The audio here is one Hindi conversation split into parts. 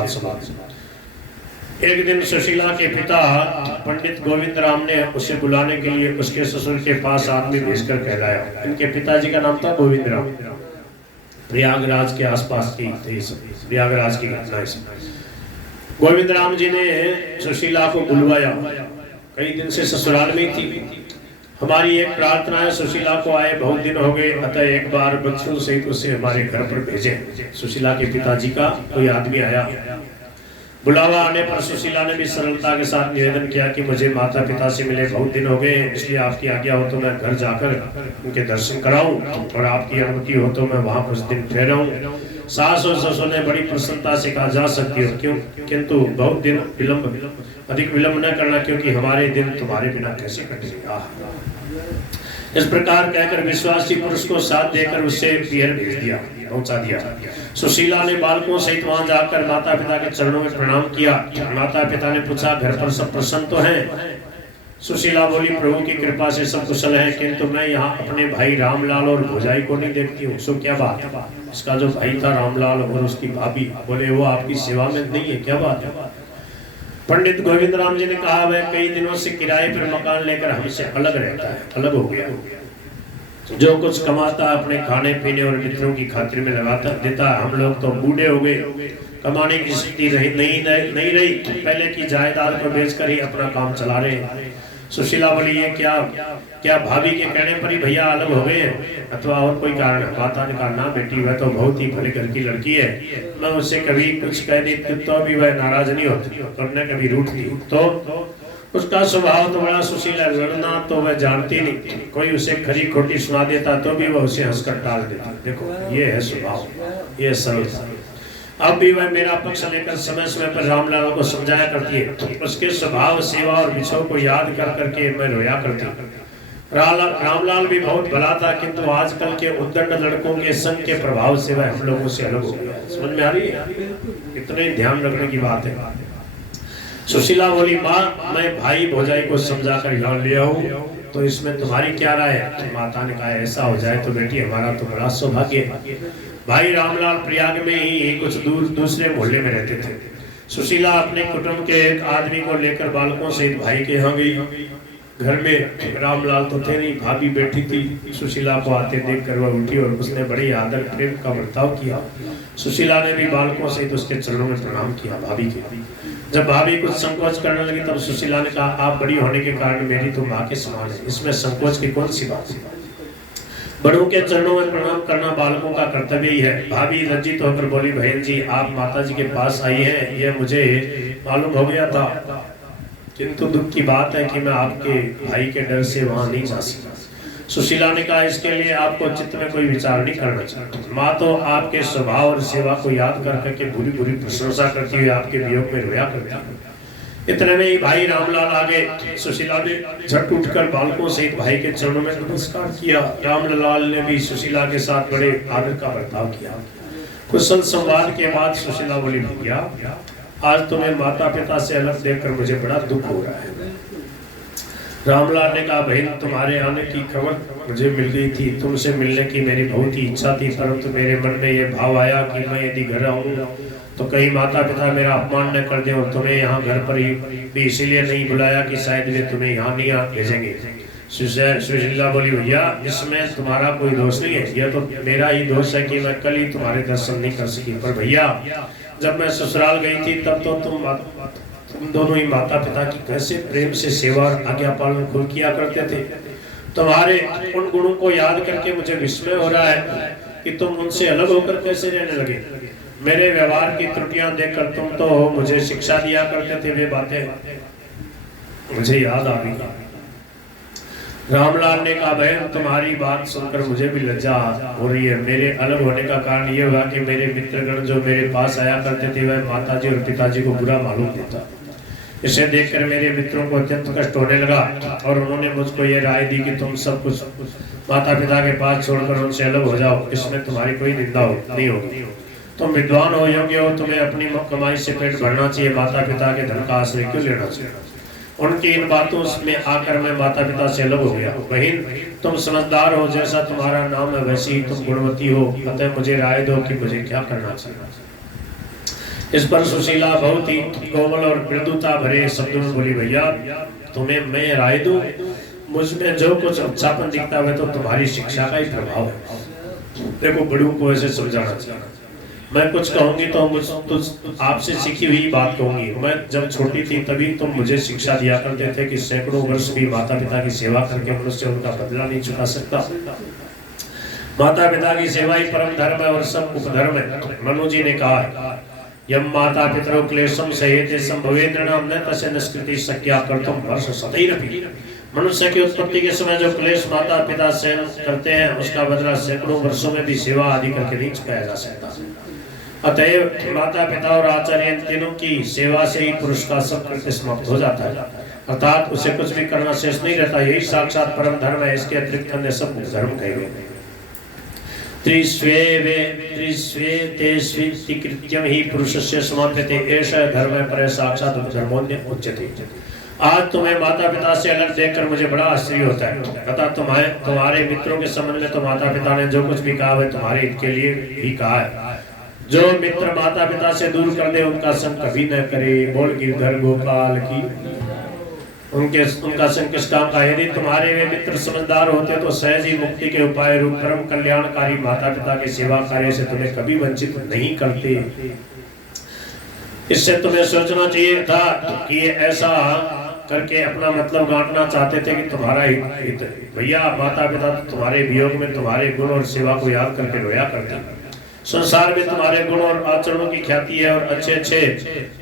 बात सुना। एक दिन सुशीला के पिता पंडित गोविंद राम ने उसे बुलाने के लिए उसके ससुर के पास आदमी भेजकर कहलाया। इनके पिताजी का नाम था गोविंद राम। प्रयागराज के आसपास की प्रयागराज की घटना है। गोविंद राम जी ने सुशीला को बुलवाया। कई दिन से ससुराल में थी। हमारी एक प्रार्थना है, सुशीला को आए बहुत दिन हो गए, अतः एक बार बच्चों सहित उसे हमारे घर पर भेजे। सुशीला के पिताजी का कोई आदमी आया। बुलावा आने पर सुशीला ने भी सरलता के साथ निवेदन किया कि मुझे माता पिता से मिले बहुत दिन हो गए, इसलिए आपकी आज्ञा हो तो मैं घर जाकर उनके दर्शन कराऊं और आपकी अनुमति हो तो मैं वहां कुछ दिन ठहराऊं। सास और ससुर ने बड़ी प्रसन्नता से कहा जा सकती हो, क्यों किंतु बहुत दिन अधिक विलंब न करना, क्योंकि हमारे दिन तुम्हारे बिना कैसे कटेंगे। इस प्रकार कहकर विश्वासी पुरुष को साथ देकर उससे पियर भेज दिया, पहुंचा दिया। सुशीला ने बालकों सहित वहां जाकर माता पिता के चरणों में प्रणाम किया। माता पिता ने पूछा, घर पर सब प्रसन्न तो हैं? सुशीला बोली, प्रभु की कृपा से सब कुशल है, किंतु मैं यहाँ अपने भाई रामलाल और भौजाई को नहीं देखती हूँ। सो क्या बात? उसका जो भाई था रामलाल और उसकी भाभी, बोले वो आपकी सेवा में नहीं है, क्या बात है? पंडित गोविंद राम जी ने कहा, वह कई दिनों से किराए पर मकान लेकर हमसे अलग रहता है, अलग हो गया। जो कुछ कमाता अपने खाने पीने और मित्रों की खातिर में लगाता देता। हम लोग तो बूढ़े हो गए, कमाने की शक्ति नहीं रही। पहले की जायदाद को बेचकर ही अपना काम चला रहे। सुशीला बोली, ये क्या भाभी के कहने पर ही भैया अलग हो गए हैं अथवा और कोई कारण? माता ने कहा, ना बेटी, वह तो बहुत ही भले घर की लड़की है। मैं उससे कभी कुछ कह देती तो भी वह नाराज नहीं होती और न कभी रूठती। तो उसका स्वभाव तो बड़ा सुशीला, लड़ना तो वह जानती नहीं। कोई उसे खरी खोटी सुना देता तो भी वह उसे हंसकर टाल देती। देखो ये है स्वभाव, ये सरल। अब भी वह मेरा पक्ष लेकर समय समय पर रामलाल को समझाया करती है। उसके स्वभाव, सेवा और विचारों को याद कर करके मैं रोया करती। रामलाल भी बहुत भला था, किंतु आजकल के उद्दंड लड़कों के संग के प्रभाव से वह हम लोगों से अलग हो गया। समझ में आ रही है? इतने ध्यान रखने की बात है। सुशीला बोली, माँ, मैं भाई भौजाई को समझाकर यहाँ ले आऊं तो इसमें तुम्हारी क्या राय है? माता ने कहा, ऐसा हो जाए तो बेटी हमारा तो बड़ा सौभाग्य है। भाई रामलाल प्रयाग में ही कुछ दूर दूसरे मोहल्ले में रहते थे। सुशीला अपने कुटुंब के एक आदमी को लेकर बालकों सहित भाई के यहाँ गई। घर में रामलाल तो थे नहीं, भाभी बैठी थी। सुशीला को आते देखकर वह उठी और उसने बड़े आदर प्रेम का बर्ताव किया। सुशीला ने भी बालकों सहित उसके चरणों में प्रणाम किया भाभी के। जब भाभी कुछ संकोच करने लगी तब सुशीला ने कहा, आप बड़ी होने के कारण मेरी तो माँ के समान है, इसमें संकोच की कौन सी बात है? बड़ों के चरणों में प्रणाम करना बालकों का कर्तव्य ही है। भाभी लज्जित होकर बोली, बहन जी, आप माता जी के पास आई हैं, यह मुझे मालूम हो गया था, किंतु दुख की बात है कि मैं आपके भाई के डर से वहां नहीं जा सकता। सुशीला ने कहा, इसके लिए आपको चित्त में कोई विचार नहीं करना चाहिए। माँ तो आपके स्वभाव और सेवा को याद कर करके बुरी बुरी प्रशंसा करती हुई आपके वियोग में रोया करती है। इतने में ही भाई रामलाल आ गए। सुशीला ने झट उठकर बालकों सहित भाई के चरणों में नमस्कार किया। रामलाल ने भी सुशीला के साथ बड़े आदर का बर्ताव किया। कुशल संवाद के बाद सुशीला बोली, भैया आज तुम्हें माता पिता से अलग देखकर मुझे बड़ा दुख हो रहा है। रामलाल ने कहा, बहन, तुम्हारे आने की खबर मुझे मिल गई थी। तुमसे मिलने की मेरी बहुत ही इच्छा थी, परंतु मेरे मन में यह भाव आया कि मैं यदि घर आऊँ तो कहीं माता पिता मेरा अपमान न कर दें और तुम्हें यहाँ घर पर ही भी इसीलिए नहीं बुलाया कि शायद वे तुम्हें यहाँ नहीं भेजेंगे। सुशीला बोली, भैया इसमें तुम्हारा कोई दोष नहीं है, यह तो मेरा ही दोष है कि मैं कल ही तुम्हारे दर्शन नहीं कर सकी। पर भैया, जब मैं ससुराल गई थी तब तो तुम दोनों ही माता पिता की कैसे प्रेम से सेवा और आज्ञा पालन खुद किया करते थे। तुम्हारे उन गुणों को याद करके मुझे विस्मय हो रहा है कि तुम उनसे अलग होकर कैसे रहने लगे। मेरे व्यवहार की त्रुटियां देखकर तुम तो मुझे शिक्षा दिया करते थे, वे बातें मुझे याद आ गई। रामलाल ने कहा, बहन, तुम्हारी बात सुनकर मुझे भी लज्जा हो रही है। मेरे अलग होने का कारण यह हुआ कि मेरे मित्रगण जो मेरे पास आया करते थे वह माताजी और पिताजी को बुरा मालूम देता। इसे देखकर मेरे मित्रों को अत्यंत कष्ट होने लगा और उन्होंने मुझको ये राय दी कि तुम सब कुछ माता पिता के पास छोड़कर उनसे अलग हो जाओ, इसमें तुम्हारी कोई निंदा नहीं होगी। तुम विद्वान हो, योग्य हो, तुम्हें अपनी कमाई से पेट भरना चाहिए, माता पिता के धन का आश्रय क्यों लेना चाहिए। उनकी इन बातों में आकर मैं माता पिता से अलग हो गया। बहन, तुम समझदार हो, जैसा तुम्हारा नाम है वैसी ही तुम गुणवती हो, अतः मुझे राय दो कि मुझे क्या करना चाहिए। इस पर सुशीला बहुत ही कोमल और मृदुता भरे शब्दों में बोली, भैया तुम्हें मैं राय दूं, मुझ में जो कुछ अच्छापन दिखता है तो तुम्हारी शिक्षा का ही प्रभाव है। देखो बड़ों को ऐसे समझाना चाहिए। मैं कुछ कहूंगी तो आपसे सीखी हुई बात कहूंगी। मैं जब छोटी थी तभी तुम मुझे शिक्षा दिया करते थे कि सैकड़ों वर्ष भी माता पिता की सेवा करके मनुष्य उनका बदला नहीं चुका सकता। माता पिता की सेवा ही परम धर्म है और सब उपधर्म है। मनु जी ने कहा है, यम माता पितरो क्लेशम सहेते संभवेन्द्रणाम न तस्य निष्कृति शक्या कर्तुम वर्ष सतैरपि। मनुष्य की उत्पत्ति के समय जो क्लेश माता पिता सहन करते हैं उसका बदला सैकड़ों वर्षों में भी सेवा आदि करके नहीं चुकाया जा सकता। अतएव माता पिता और आचार्य इन तीनों की सेवा से ही पुरुष का सब कृत्य समाप्त हो जाता है, अर्थात उसे कुछ भी करना शेष नहीं रहता। यही साक्षात परम धर्म है। इसके अतिरिक्त अन्य सब धर्म कहे गए। कृत्यम ही पुरुषस्य समाप्यते एष धर्म पर साक्षात धर्मोन्य उच्यते। आज तुम्हें माता पिता से अलग देखकर मुझे बड़ा आश्चर्य होता है। अतः तुम्हारे मित्रों के संबंध में तो माता पिता ने जो कुछ भी कहा है तुम्हारे हित के लिए ही कहा है। जो मित्र माता पिता से दूर कर दे उनका संग कभी न करे। बोल गिरधर गोपाल की। उनका संग किस काम का? यदि तुम्हारे वे मित्र समझदार होते तो सहज ही मुक्ति के उपाय रूप परम कल्याणकारी माता पिता के सेवा कार्य से तुम्हें कभी वंचित नहीं करते। इससे तुम्हें सोचना चाहिए था कि ऐसा करके अपना मतलब गांठना चाहते थे कि तुम्हारा हित। भैया माता पिता तुम्हारे वियोग में तुम्हारे गुण और सेवा को याद करके रोया करते। संसार में तुम्हारे गुण और आचरणों की ख्याति है और अच्छे अच्छे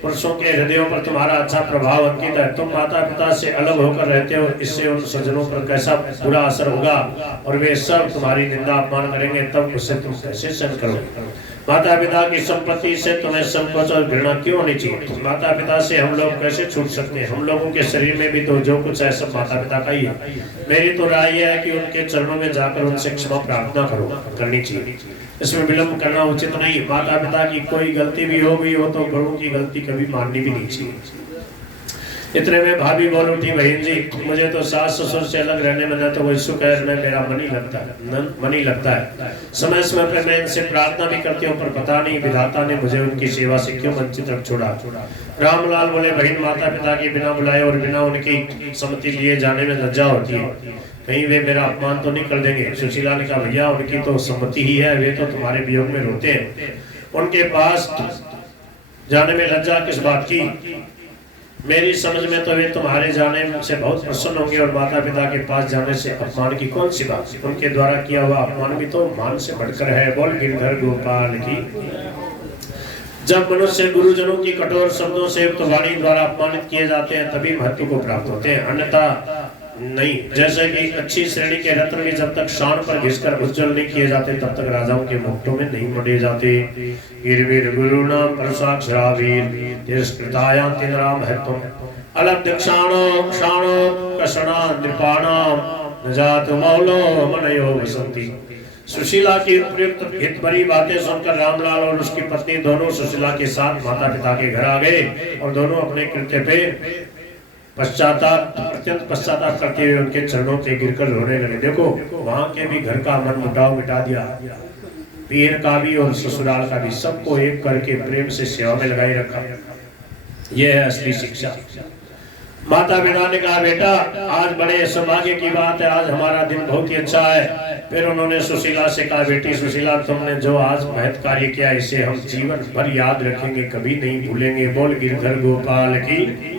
पुरुषों के हृदयों पर तुम्हारा अच्छा प्रभाव अंकित है। तुम माता पिता से अलग होकर रहते हो, इससे उन सज्जनों पर कैसा बुरा असर होगा और वे सब तुम्हारी निंदा अपमान करेंगे, तब उससे तुम कैसे सहन करोगे? माता पिता की संपत्ति से तुम्हें संकोच और घृणा क्यों होनी चाहिए? माता पिता से हम लोग कैसे छूट सकते हैं? हम लोगों के शरीर में भी तो जो कुछ है सब माता पिता का ही है। मेरी तो राय है कि उनके चरणों में जाकर उनसे क्षमा प्रार्थना करनी चाहिए। इसमें विलंब करना उचित नहीं। माता पिता की कोई गलती भी हो गई हो तो बड़ों की गलती कभी माननी भी नहीं चाहिए। इतने में भाभी बोल उठी, बहन जी मुझे तो सास ससुर से अलग रहने में न तो कोई सुख है न मेरा मन ही लगता है। समय समय पर मैं इनसे प्रार्थना भी करती हूँ पर पता नहीं विधाता ने मुझे उनकी सेवा से क्यों वंचित रख छोड़ा। रामलाल बोले, बहन माता पिता के बिना बुलाए और बिना उनकी सम्मति लिए जाने में लज्जा होती है, कहीं वे मेरा अपमान तो नहीं कर देंगे। सुशीला ने कहा, भैया उनकी तो सम्मति ही है, वे तो तुम्हारे वियोग में रोते हैं, उनके पास जाने में लज्जा किस बात की? मेरी समझ में तो वे तुम्हारे जाने से बहुत प्रसन्न होंगे और माता पिता के पास जाने से अपमान की कौन सी बात? उनके द्वारा किया हुआ अपमान भी तो मान से बढ़कर है। बोल गिरधर गोपाल की। जब मनुष्य गुरुजनों की कठोर शब्दों से युक्त वाणी द्वारा अपमानित किए जाते हैं तभी महत्व को प्राप्त होते हैं, अन्यथा नहीं। जैसे कि अच्छी श्रेणी के रत्न भी जब तक शान पर घिसकर उज्जवल नहीं किए जाते तब तक राजाओं के मुकुटों में नहीं मढ़े जाते। गिरवीर गुरुनाम परसाक्षरावीर तिरस्कृतायां तिनराम हेतुम अलग दक्षाणो क्षाणो कषणा नृपाणाम नजात मौलो मनयो वसंती। सुशीला की उपयुक्त हित भरी बातें सुनकर रामलाल और उसकी पत्नी दोनों सुशीला के साथ माता पिता के घर आ गए और दोनों अपने कृत्य पे अत्यंत पश्चाताप करते हुए उनके चरणों पे गिरकर रोने लगे। देखो वहां के भी घर का मन मुटाव मिटा दिया, पीर का भी और ससुराल का भी, सबको एक करके प्रेम से सेवा में लगाए रखा। यह है असली शिक्षा। माता पिता ने कहा, बेटा आज बड़े सौभाग्य की बात है, आज हमारा दिन बहुत ही अच्छा है। फिर उन्होंने सुशीला से कहा, बेटी सुशीला तुमने जो आज महत् कार्य किया इसे हम जीवन भर याद रखेंगे, कभी नहीं भूलेंगे। बोल गिरधर गोपाल की।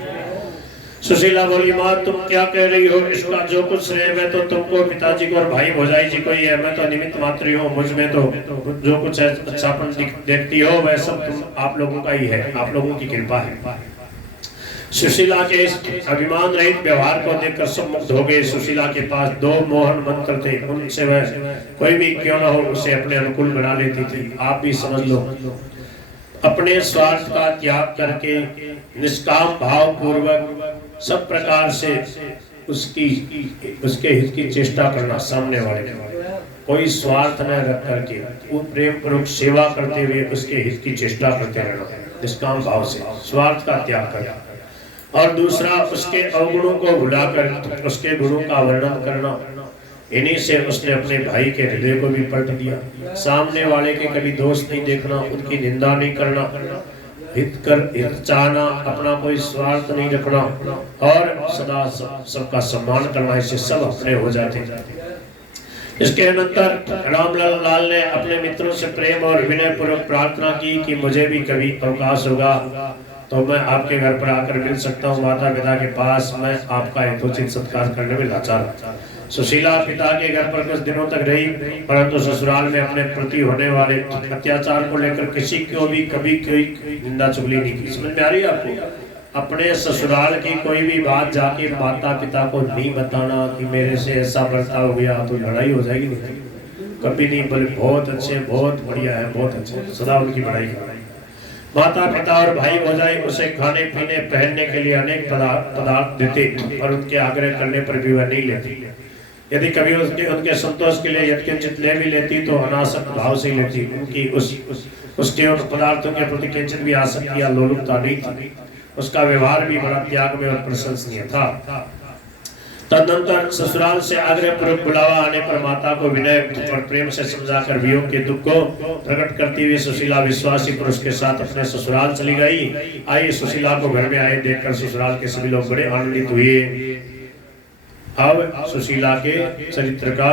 सुशीला बोली, माँ तुम क्या कह रही हो? इसका जो कुछ श्रेय है तो तुमको, पिताजी को और भाई भौजाई जी को ही है, मैं तो निमित्त मात्र हूँ। मुझ में तो जो कुछ है अच्छापन देखती हो वह सब तुम आप लोगों का ही है, आप लोगों की कृपा है। सुशीला के इस अभिमान रहित व्यवहार को देखकर सब मुग्ध हो गए। सुशीला के पास 2 मोहन मंत्र थे, उनसे वह कोई भी क्यों न हो उसे अपने अनुकूल बना लेती थी। आप भी समझ लो, अपने स्वार्थ का त्याग करके निष्काम भाव पूर्वक सब प्रकार से उसके हित की चेष्टा करना, सामने वाले कोई स्वार्थ न रख करके वो प्रेम पूर्वक सेवा करते हुए उसके हित की चेष्टा करते रहना, निष्काम भाव से स्वार्थ का त्याग करना। और दूसरा, उसके अवगुणों को भुलाकर उसके गुणों का वर्णन करना। इन्हीं से उसने अपने भाई के हृदय को भी पलट दिया। सामने वाले के कभी दोष नहीं देखना, उनकी निंदा नहीं करना, हित कर हित चाहना, अपना कोई स्वार्थ नहीं रखना और सदा सबका सम्मान करना, इससे सब अपने हो जाते हैं। इसके अनंतर रामलाल लाल ने अपने मित्रों से प्रेम और विनय पूर्वक प्रार्थना की कि मुझे भी कभी अवकाश होगा तो मैं आपके घर पर आकर मिल सकता हूँ। माता पिता के पास मैं आपका यथोचित सत्कार करने में लाचार। सुशीला पिता के घर पर कुछ दिनों तक रही, परंतु ससुराल में अपने प्रति होने वाले अत्याचार को लेकर किसी को भी कभी कोई निंदा चुगली नहीं की। समझ में आ रही है आपको? अपने ससुराल की कोई भी बात जाके माता पिता को नहीं बताना कि मेरे से ऐसा बर्ताव हुआ तो लड़ाई हो जाएगी। नहीं, कभी नहीं। बोले बहुत अच्छे, बहुत बढ़िया है, बहुत अच्छे, सदा उनकी बड़ाई करें। माता पिता और भाई भौजाई उसे खाने पीने पहनने के लिए अनेक पदार्थ देते और उनके आग्रह करने पर भी वह नहीं लेती। यदि कभी उनके संतोष के लिए यत्किंचित ले भी लेती तो अनासक्त भाव से लेती। उनकी उसके उन पदार्थों के प्रति किंचित भी आसक्ति या लोलुपता नहीं थी। उसका व्यवहार भी बड़ा त्याग में और प्रशंसनीय था। तदनंतर ससुराल से आग्रह पूर्वक बुलावा आने पर माता को विनय और प्रेम से समझाकर वियोग के दुख को प्रकट करती हुई सुशीला विश्वासी पुरुष के साथ अपने ससुराल चली गई। आई सुशीला को घर में आए देखकर ससुराल के सभी लोग बड़े आनंदित हुए। अब सुशीला के चरित्र का